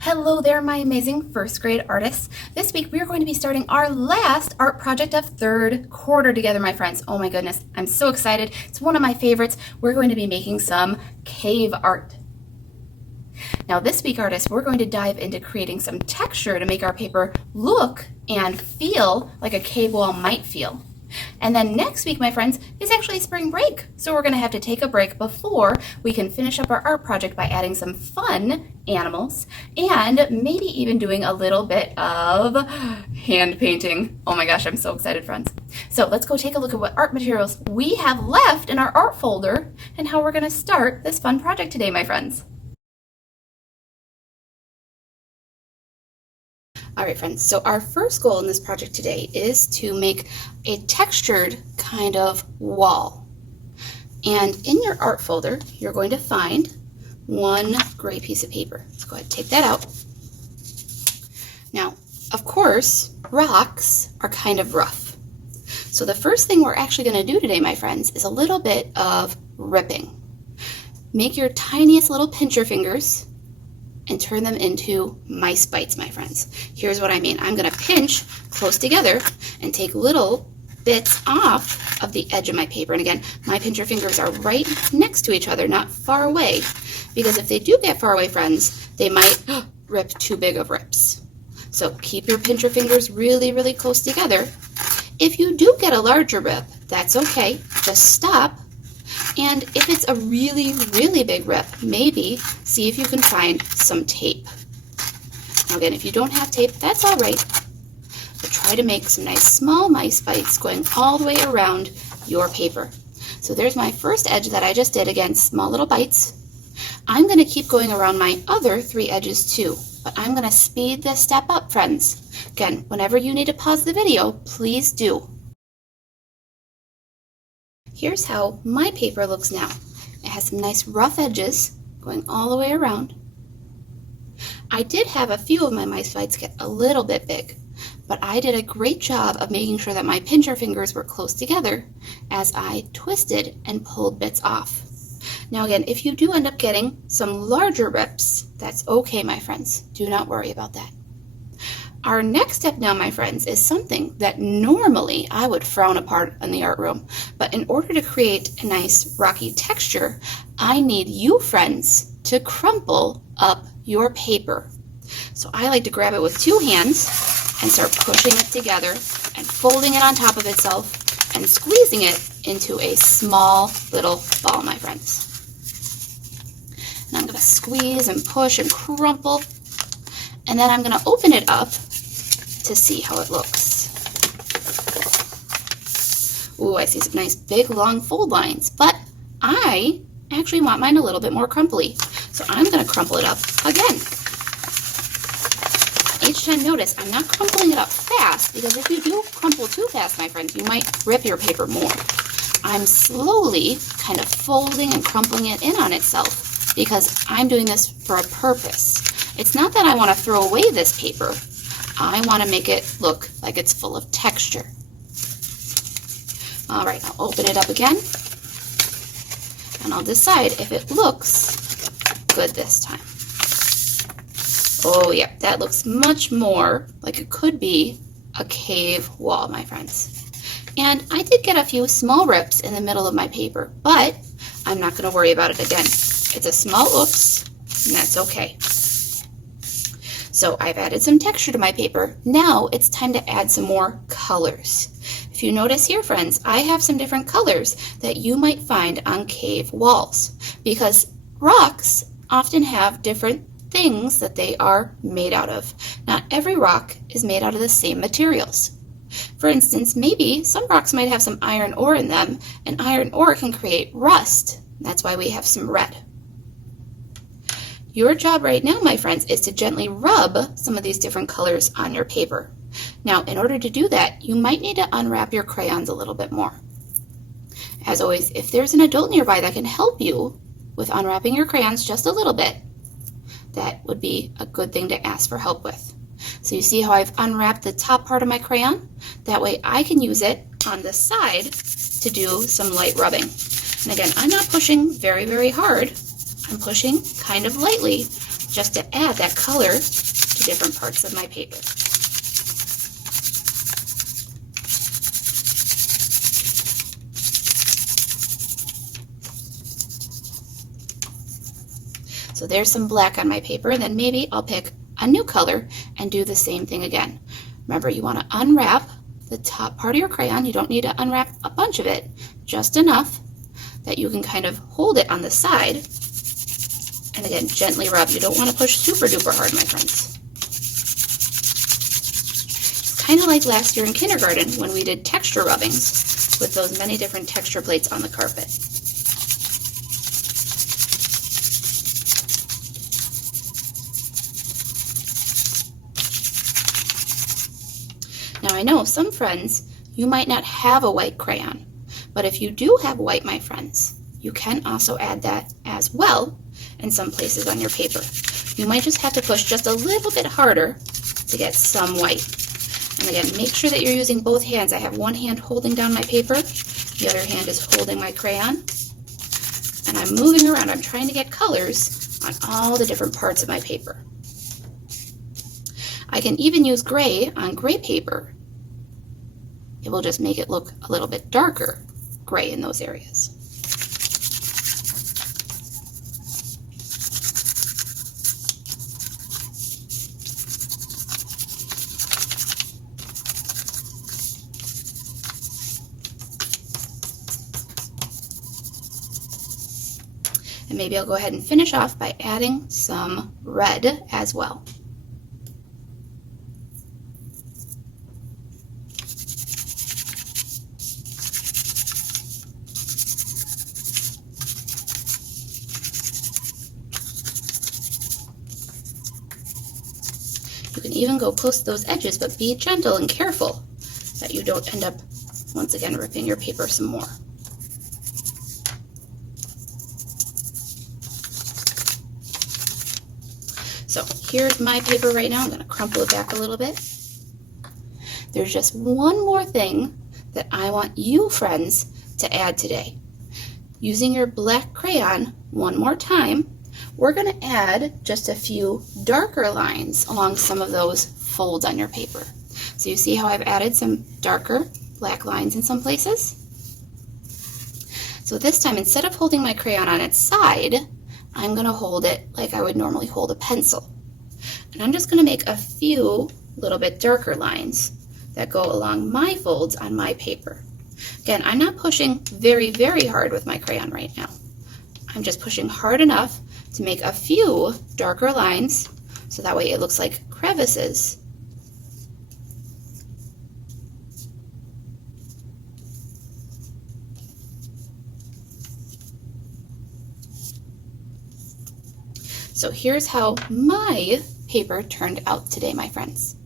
Hello there, my amazing first grade artists. This week we are going to be starting our last art project of third quarter together, my friends. Oh my goodness, I'm so excited. It's one of my favorites. We're going to be making some cave art. Now this week, artists, we're going to dive into creating some texture to make our paper look and feel like a cave wall might feel. And then next week, my friends, is actually spring break. So we're going to have to take a break before we can finish up our art project by adding some fun animals and maybe even doing a little bit of hand painting. Oh my gosh, I'm so excited, friends. So let's go take a look at what art materials we have left in our art folder and how we're going to start this fun project today, my friends. All right, friends, so our first goal in this project today is to make a textured kind of wall. And in your art folder, you're going to find one gray piece of paper. Let's go ahead and take that out. Now, of course, rocks are kind of rough. So the first thing we're actually going to do today, my friends, is a little bit of ripping. Make your tiniest little pincher fingers and turn them into mice bites, my friends. Here's what I mean. I'm going to pinch close together and take little bits off of the edge of my paper. And again, my pincher fingers are right next to each other, not far away, because if they do get far away, friends, they might rip too big of rips. So keep your pincher fingers really, really close together. If you do get a larger rip, that's okay. Just stop. And if it's a really, really big rip, maybe see if you can find some tape. Now again, if you don't have tape, that's all right. But try to make some nice small mice bites going all the way around your paper. So there's my first edge that I just did. Again, small little bites. I'm going to keep going around my other three edges too, but I'm going to speed this step up, friends. Again, whenever you need to pause the video, please do. Here's how my paper looks now. It has some nice rough edges going all the way around. I did have a few of my mice bites get a little bit big, but I did a great job of making sure that my pincher fingers were close together as I twisted and pulled bits off. Now again, if you do end up getting some larger rips, that's okay, my friends. Do not worry about that. Our next step now, my friends, is something that normally I would frown upon in the art room. But in order to create a nice rocky texture, I need you, friends, to crumple up your paper. So I like to grab it with two hands and start pushing it together and folding it on top of itself and squeezing it into a small little ball, my friends. And I'm going to squeeze and push and crumple. And then I'm going to open it up to see how it looks. Ooh, I see some nice big long fold lines, but I actually want mine a little bit more crumply. So I'm going to crumple it up again. Each time, notice I'm not crumpling it up fast, because if you do crumple too fast, my friends, you might rip your paper more. I'm slowly kind of folding and crumpling it in on itself because I'm doing this for a purpose. It's not that I want to throw away this paper. I want to make it look like it's full of texture. All right, I'll open it up again, and I'll decide if it looks good this time. Oh yeah, that looks much more like it could be a cave wall, my friends. And I did get a few small rips in the middle of my paper, but I'm not going to worry about it again. It's a small oops, and that's okay. So I've added some texture to my paper. Now it's time to add some more colors. If you notice here, friends, I have some different colors that you might find on cave walls, because rocks often have different things that they are made out of. Not every rock is made out of the same materials. For instance, maybe some rocks might have some iron ore in them, and iron ore can create rust. That's why we have some red. Your job right now, my friends, is to gently rub some of these different colors on your paper. Now, in order to do that, you might need to unwrap your crayons a little bit more. As always, if there's an adult nearby that can help you with unwrapping your crayons just a little bit, that would be a good thing to ask for help with. So you see how I've unwrapped the top part of my crayon? That way I can use it on the side to do some light rubbing. And again, I'm not pushing very, very hard. I'm pushing kind of lightly just to add that color to different parts of my paper. So there's some black on my paper, and then maybe I'll pick a new color and do the same thing again. Remember, you want to unwrap the top part of your crayon. You don't need to unwrap a bunch of it, just enough that you can kind of hold it on the side. And again, gently rub. You don't want to push super duper hard, my friends. It's kind of like last year in kindergarten when we did texture rubbings with those many different texture plates on the carpet. Now I know some friends, you might not have a white crayon, but if you do have white, my friends, you can also add that as well in some places on your paper. You might just have to push just a little bit harder to get some white. And again, make sure that you're using both hands. I have one hand holding down my paper, the other hand is holding my crayon, and I'm moving around. I'm trying to get colors on all the different parts of my paper. I can even use gray on gray paper. It will just make it look a little bit darker gray in those areas. And maybe I'll go ahead and finish off by adding some red as well. You can even go close to those edges, but be gentle and careful that you don't end up, once again, ripping your paper some more. So here's my paper right now. I'm going to crumple it back a little bit. There's just one more thing that I want you, friends, to add today. Using your black crayon one more time, we're going to add just a few darker lines along some of those folds on your paper. So you see how I've added some darker black lines in some places? So this time, instead of holding my crayon on its side, I'm going to hold it like I would normally hold a pencil. And I'm just going to make a few little bit darker lines that go along my folds on my paper. Again, I'm not pushing very, very hard with my crayon right now. I'm just pushing hard enough to make a few darker lines so that way it looks like crevices. So here's how my paper turned out today, my friends.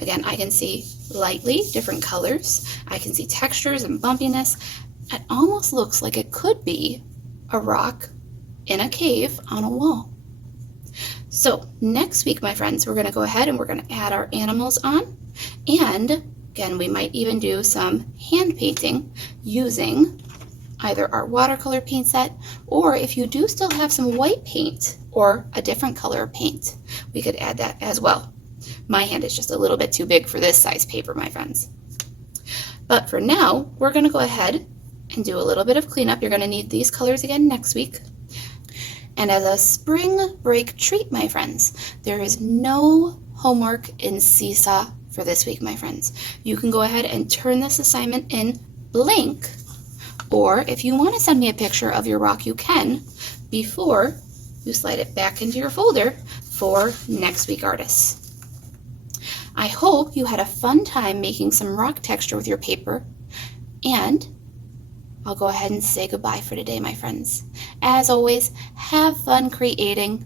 Again, I can see lightly different colors. I can see textures and bumpiness. It almost looks like it could be a rock in a cave on a wall. So next week, my friends, we're going to go ahead and we're going to add our animals on. And again, we might even do some hand painting using either our watercolor paint set, or if you do still have some white paint or a different color of paint, we could add that as well. My hand is just a little bit too big for this size paper, my friends. But for now, we're going to go ahead and do a little bit of cleanup. You're going to need these colors again next week. And as a spring break treat, my friends, there is no homework in Seesaw for this week, my friends. You can go ahead and turn this assignment in blank, or if you want to send me a picture of your rock, you can, before you slide it back into your folder for next week, artists. I hope you had a fun time making some rock texture with your paper, and I'll go ahead and say goodbye for today, my friends. As always, have fun creating.